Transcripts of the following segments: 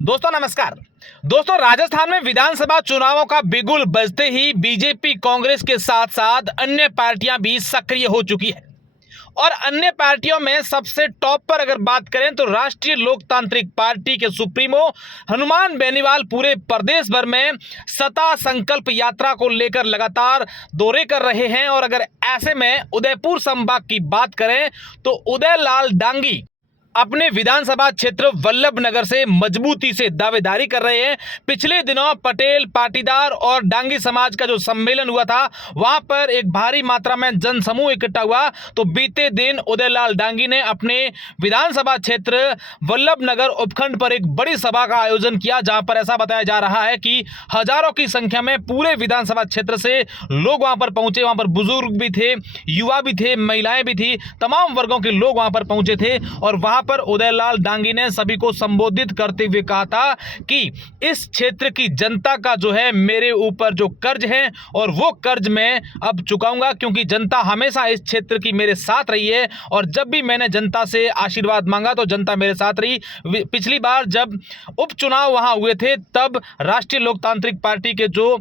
दोस्तों नमस्कार। दोस्तों राजस्थान में विधानसभा चुनावों का बिगुल बजते ही बीजेपी कांग्रेस के साथ साथ अन्य पार्टियां भी सक्रिय हो चुकी है और अन्य पार्टियों में सबसे टॉप पर अगर बात करें तो राष्ट्रीय लोकतांत्रिक पार्टी के सुप्रीमो हनुमान बेनीवाल पूरे प्रदेश भर में सत्ता संकल्प यात्रा को लेकर लगातार दौरे कर रहे हैं। और अगर ऐसे में उदयपुर संभाग की बात करें तो उदयलाल डांगी अपने विधानसभा क्षेत्र वल्लभ नगर से मजबूती से दावेदारी कर रहे हैं। पिछले दिनों पटेल पाटीदार और डांगी समाज का जो सम्मेलन हुआ था वहां पर एक भारी मात्रा में जनसमूह इकट्ठा हुआ, तो बीते दिन उदयलाल डांगी ने अपने विधानसभा क्षेत्र वल्लभ नगर उपखंड पर एक बड़ी सभा का आयोजन किया, जहां पर ऐसा बताया जा रहा है कि हजारों की संख्या में पूरे विधानसभा क्षेत्र से लोग वहां पर पहुंचे। वहां पर बुजुर्ग भी थे, युवा भी थे, महिलाएं भी थी, तमाम वर्गों के लोग वहां पर पहुंचे थे। और वहां पर उदयलाल डांगी ने सभी को संबोधित करते हुए कहा था कि इस क्षेत्र की जनता का जो है मेरे ऊपर जो कर्ज है और वो कर्ज मैं अब चुकाऊंगा, क्योंकि जनता हमेशा इस क्षेत्र की मेरे साथ रही है और जब भी मैंने जनता से आशीर्वाद मांगा तो जनता मेरे साथ रही। पिछली बार जब उपचुनाव वहां हुए थे तब राष्ट्रीय लोकतांत्रिक पार्टी के जो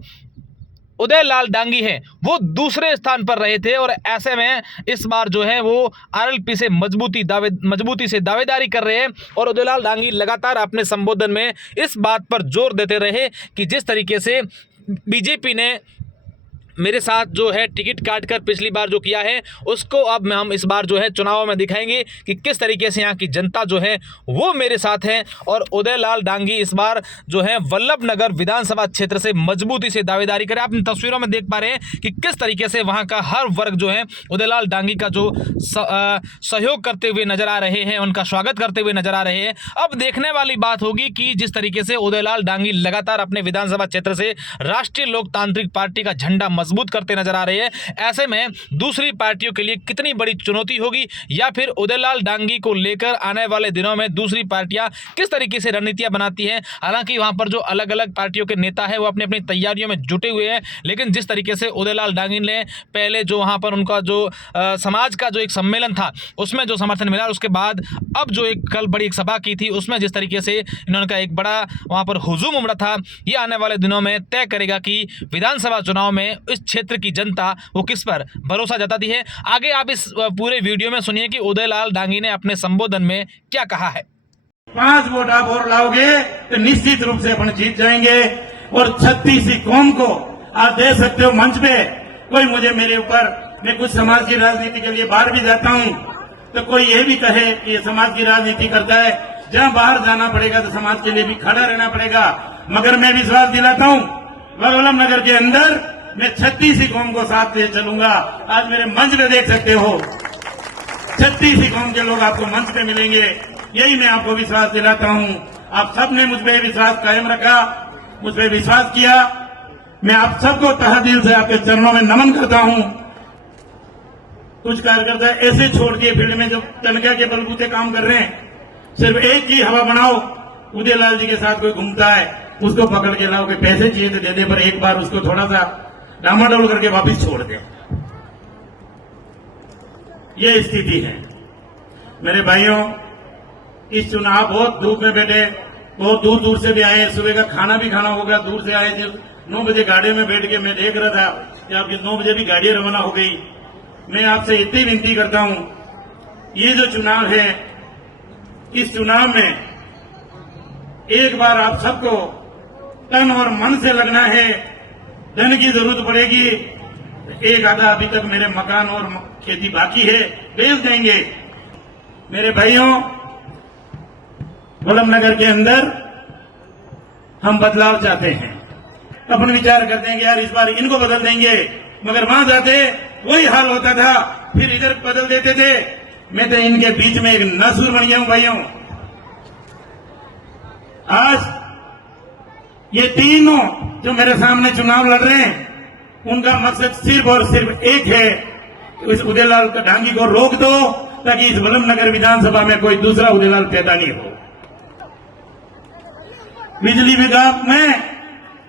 उदयलाल डांगी हैं वो दूसरे स्थान पर रहे थे और ऐसे में इस बार जो है वो आरएलपी से मजबूती से दावेदारी कर रहे हैं। और उदयलाल डांगी लगातार अपने संबोधन में इस बात पर जोर देते रहे कि जिस तरीके से बीजेपी ने मेरे साथ जो है टिकट काट कर पिछली बार जो किया है उसको अब हम इस बार जो है चुनाव में दिखाएंगे कि किस तरीके से यहाँ की जनता जो है वो मेरे साथ है। और उदयलाल डांगी इस बार जो है वल्लभ नगर विधानसभा क्षेत्र से मजबूती से दावेदारी करें। आप इन तस्वीरों में देख पा रहे हैं कि किस तरीके से वहाँ का हर वर्ग जो है उदयलाल डांगी का जो सहयोग करते हुए नजर आ रहे हैं, उनका स्वागत करते हुए नजर आ रहे हैं। अब देखने वाली बात होगी कि जिस तरीके से उदयलाल डांगी लगातार अपने विधानसभा क्षेत्र से राष्ट्रीय लोकतांत्रिक पार्टी का झंडा मजबूत करते नजर आ रहे हैं, ऐसे में दूसरी पार्टियों के लिए कितनी बड़ी चुनौती होगी या फिर उदयलाल डांगी को लेकर आने वाले दिनों में दूसरी पार्टियां किस तरीके से रणनीतियां बनाती हैं। हालांकि वहां पर जो अलग अलग पार्टियों के नेता है वो अपनी अपनी तैयारियों में जुटे हुए हैं, लेकिन जिस तरीके से उदयलाल डांगी ने पहले जो वहां पर उनका जो समाज का जो एक सम्मेलन था उसमें जो समर्थन मिला, उसके बाद अब जो एक कल बड़ी एक सभा की थी उसमें जिस तरीके से इन्होंने का एक बड़ा वहां पर हुजूम उमड़ा था, ये आने वाले दिनों में तय करेगा कि विधानसभा चुनाव में इस क्षेत्र की जनता वो किस पर भरोसा जताती है। आगे आप इस पूरे वीडियो में सुनिए कि उदयलाल डांगी ने अपने संबोधन में क्या कहा है। 5 वोट आप और लाओगे तो निश्चित रूप से अपन जीत जाएंगे और 36 कौम को आप दे सकते हो मंच पे। कोई मुझे मेरे ऊपर, मैं कुछ समाज की राजनीति के लिए बाहर भी जाता हूं तो कोई ये भी कहे कि ये समाज की राजनीति करता है, जहां बाहर जाना पड़ेगा तो समाज के लिए भी खड़ा रहना पड़ेगा। मगर मैं विश्वास दिलाता हूं वल्लभ नगर के अंदर मैं 36 कौम को साथ ले चलूंगा। आज मेरे मंच पे देख सकते हो 36 कौम के लोग आपको मंच पे मिलेंगे, यही मैं आपको विश्वास दिलाता हूं। आप सबने मुझ पे विश्वास कायम रखा, मुझ पे विश्वास किया। मैं आप सबको तहे दिल से आपके चरणों में नमन करता हूं। कुछ कार्यकर्ता ऐसे छोड़ के फील्ड में जो तनख्वाह के बलबूते काम कर रहे हैं, सिर्फ एक ही हवा बनाओ, उदयलाल जी के साथ कोई घूमता है उसको पकड़ के लाओ कि पैसे चाहिए तो दे दे, पर एक बार उसको थोड़ा सा डामाडोल करके वापिस छोड़ दे। ये स्थिति है मेरे भाइयों। इस चुनाव बहुत धूप में बैठे, बहुत दूर दूर से भी आए, सुबह का खाना भी खाना होगा, दूर से आए। जब 9 बजे गाड़ी में बैठ के मैं देख रहा था कि आपकी 9 बजे भी गाड़ियां रवाना हो गई। मैं आपसे इतनी विनती करता हूं, ये जो चुनाव है इस चुनाव में एक बार आप सबको तन और मन से लगना है। धन की जरूरत पड़ेगी, एक आधा अभी तक मेरे मकान और खेती बाकी है, बेच देंगे। मेरे भाइयों, वल्लभ नगर के अंदर हम बदलाव चाहते हैं। अपन विचार करते हैं कि यार इस बार इनको बदल देंगे, मगर वहां जाते वही हाल होता था, फिर इधर बदल देते थे। मैं तो इनके बीच में एक नसूर बन गया हूं भाइयों। आज ये तीनों जो मेरे सामने चुनाव लड़ रहे हैं उनका मकसद सिर्फ और सिर्फ एक है, इस उदयलाल डांगी को रोक दो ताकि इस वल्लभ नगर विधानसभा में कोई दूसरा उदयलाल पैदा नहीं हो। बिजली विभाग में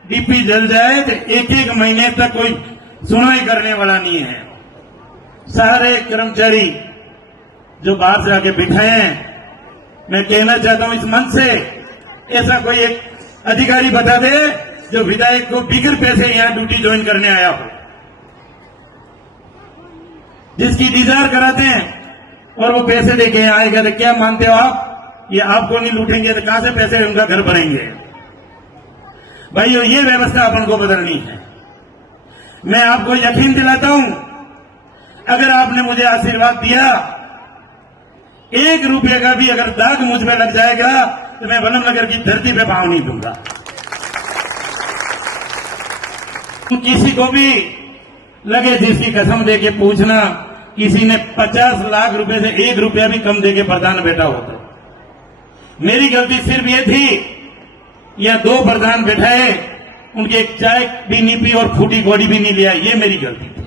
डीपी जल जाए तो एक महीने तक कोई सुनवाई करने वाला नहीं है। सारे कर्मचारी जो बाहर से आके बिठाए हैं, मैं कहना चाहता हूं इस मंच से ऐसा कोई एक अधिकारी बता दे जो विधायक को बिगर पैसे यहां ड्यूटी ज्वाइन करने आया हो, जिसकी इंतजार कराते हैं और वो पैसे देके यहाँ आएगा। तो क्या मानते हो आप, ये आपको नहीं लूटेंगे तो कहां से पैसे उनका घर भरेंगे? भाइयों, ये व्यवस्था अपन को बदलनी है। मैं आपको यकीन दिलाता हूं, अगर आपने मुझे आशीर्वाद दिया, 1 रुपये का भी अगर दाग मुझ में लग जाएगा तो मैं वनमनगर की धरती पे पांव नहीं दूंगा। किसी को भी लगे जिसकी कसम देके पूछना, किसी ने 50 लाख रुपए से 1 रुपया भी कम देके प्रधान बैठा होता। मेरी गलती सिर्फ ये थी, या 2 प्रधान बैठाए, उनके एक चाय भी नहीं पी और फूटी गोली भी नहीं लिया, ये मेरी गलती थी।